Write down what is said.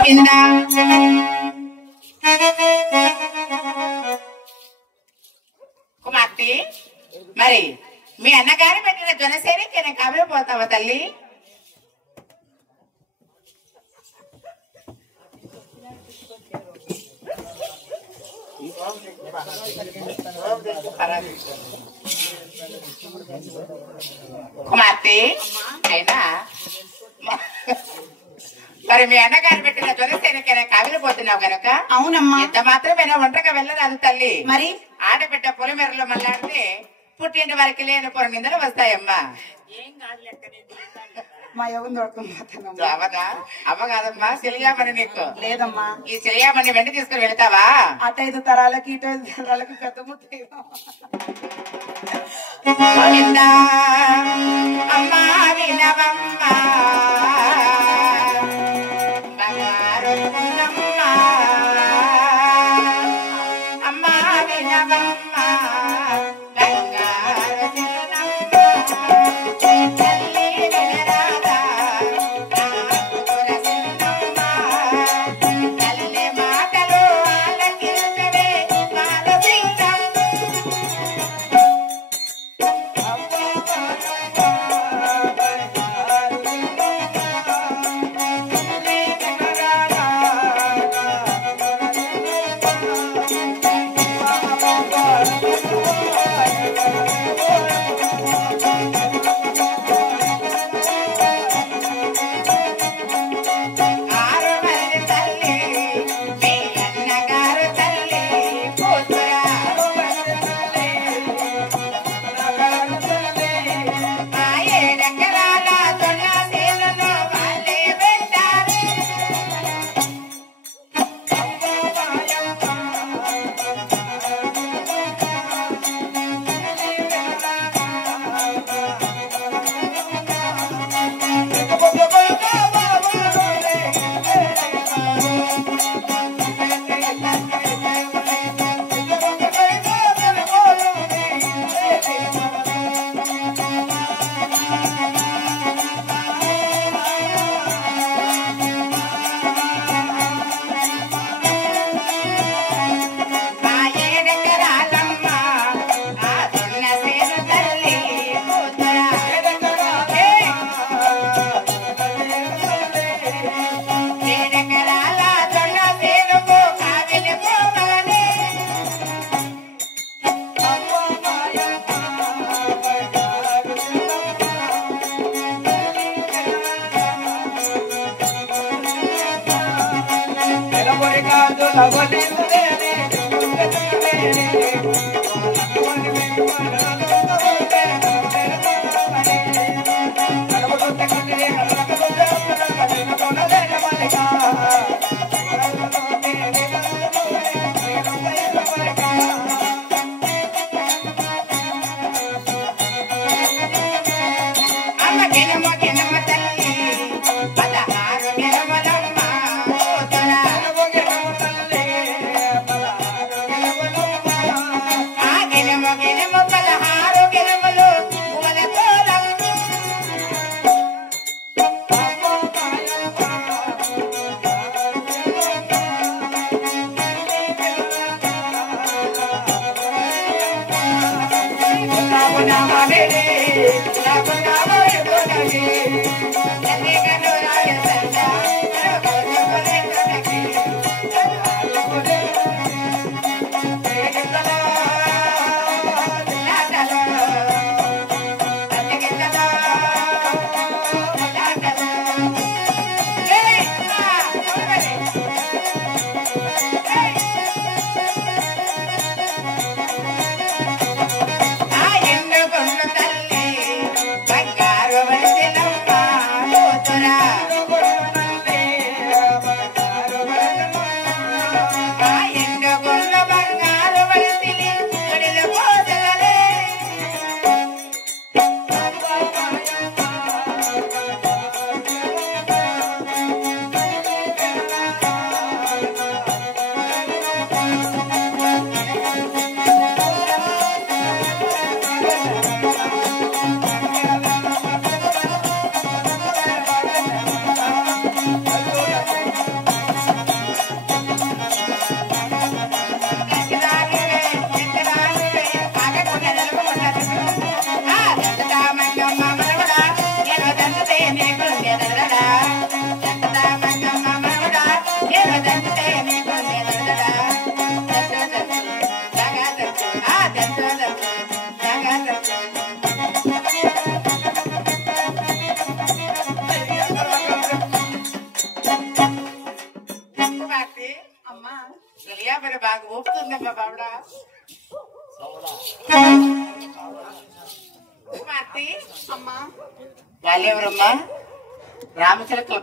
గోవిందా కుమార్తె మరి మీ అన్నగారు పెట్టిన జనసేనకి నేను కబిలిపోతావా తల్లి? కుమార్తె అయినా మరి మీ అన్నగారు పెట్టిన జనసేనకైనా కబిలిపోతున్నావు కనుక అవునమ్మా. ఎంత మాత్రమైనా ఒంటరిగా వెళ్ళరాదు తల్లి. మరి ఆడబిడ్డ పొలిమెరలో మళ్ళాడితే పుట్టింటి వారికి లేని పొర నిందలు వస్తాయమ్మా. మా ఎవరు దొరకమ్మా. అవదా అమ్మ కాదమ్మా, చెలియామని నీకు లేదమ్మా. ఈ చెలియామని వెంట తీసుకుని వెళ్తావా? అటు 5 తరాలకి ఇటు 5 తరాలకి పెద్ద ముద్ద అమ్మా వినవమ్మా బంగారు అమ్మా వినవమ్మా బంగారు తల్లి వినరాదా తల్లి మాటలు ఆలకించవే మానసింగం తల్లి అమ్మా మరి బాగా ఊపుతుందమ్మా బావిడ అమ్మా వాళ్ళెవరమ్మా రామచిలకల